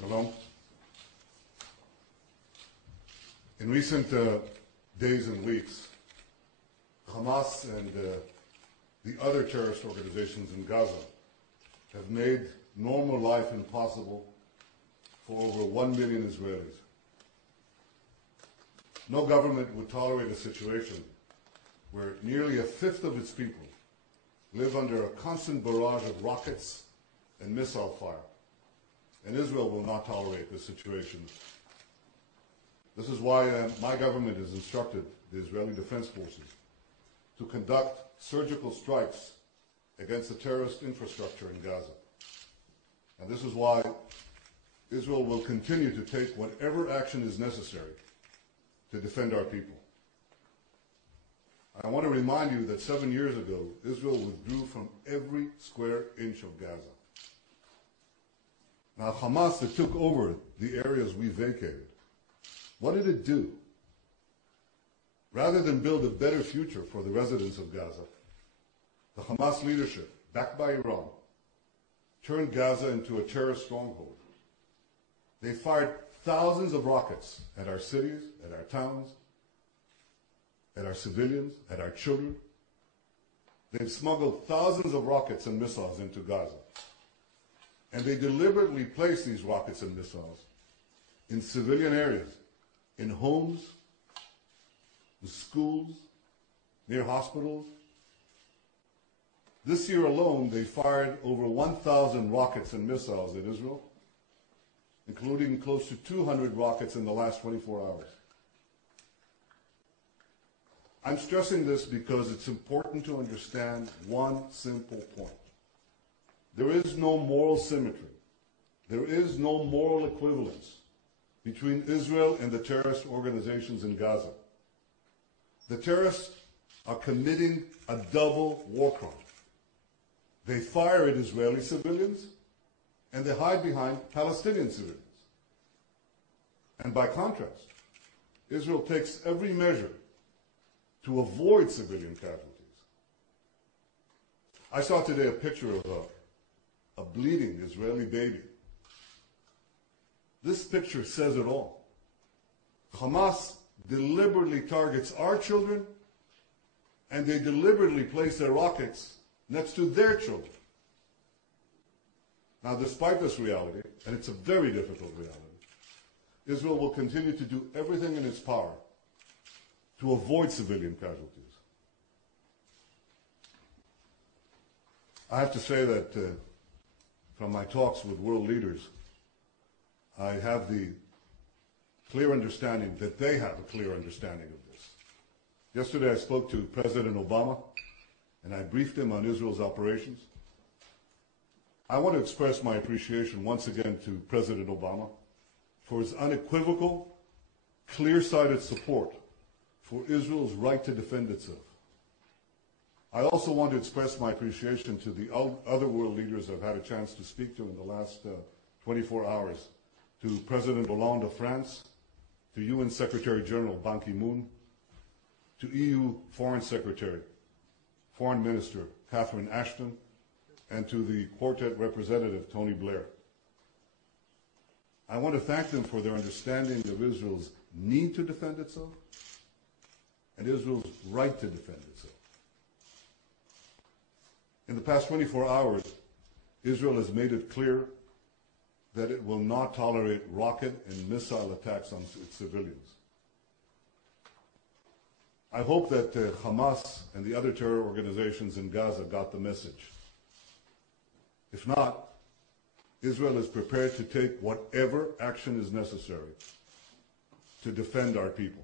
Shalom. In recent days and weeks, Hamas and the other terrorist organizations in Gaza have made normal life impossible for over 1 million Israelis. No government would tolerate a situation where nearly a fifth of its people live under a constant barrage of rockets and missile fire. And Israel will not tolerate this situation. This is why my government has instructed the Israeli Defense Forces to conduct surgical strikes against the terrorist infrastructure in Gaza. And this is why Israel will continue to take whatever action is necessary to defend our people. I want to remind you that 7 years ago, Israel withdrew from every square inch of Gaza. Now, Hamas that took over the areas we vacated, what did it do? Rather than build a better future for the residents of Gaza, the Hamas leadership, backed by Iran, turned Gaza into a terrorist stronghold. They fired thousands of rockets at our cities, at our towns, at our civilians, at our children. They've smuggled thousands of rockets and missiles into Gaza. And they deliberately placed these rockets and missiles in civilian areas, in homes, in schools, near hospitals. This year alone, they fired over 1,000 rockets and missiles in Israel, including close to 200 rockets in the last 24 hours. I'm stressing this because it's important to understand one simple point. There is no moral symmetry. There is no moral equivalence between Israel and the terrorist organizations in Gaza. The terrorists are committing a double war crime. They fire at Israeli civilians and they hide behind Palestinian civilians. And by contrast, Israel takes every measure to avoid civilian casualties. I saw today a picture of a bleeding Israeli baby. This picture says it all. Hamas deliberately targets our children, and they deliberately place their rockets next to their children. Now, despite this reality, and it's a very difficult reality, Israel will continue to do everything in its power to avoid civilian casualties. I have to say that from my talks with world leaders, I have the clear understanding that they have a clear understanding of this. Yesterday I spoke to President Obama and I briefed him on Israel's operations. I want to express my appreciation once again to President Obama for his unequivocal, clear-sighted support for Israel's right to defend itself. I also want to express my appreciation to the other world leaders I've had a chance to speak to in the last 24 hours, to President Hollande of France, to UN Secretary General Ban Ki-moon, to EU Foreign Secretary, Foreign Minister Catherine Ashton, and to the Quartet representative Tony Blair. I want to thank them for their understanding of Israel's need to defend itself and Israel's right to defend itself. In the past 24 hours, Israel has made it clear that it will not tolerate rocket and missile attacks on its civilians. I hope that Hamas and the other terror organizations in Gaza got the message. If not, Israel is prepared to take whatever action is necessary to defend our people.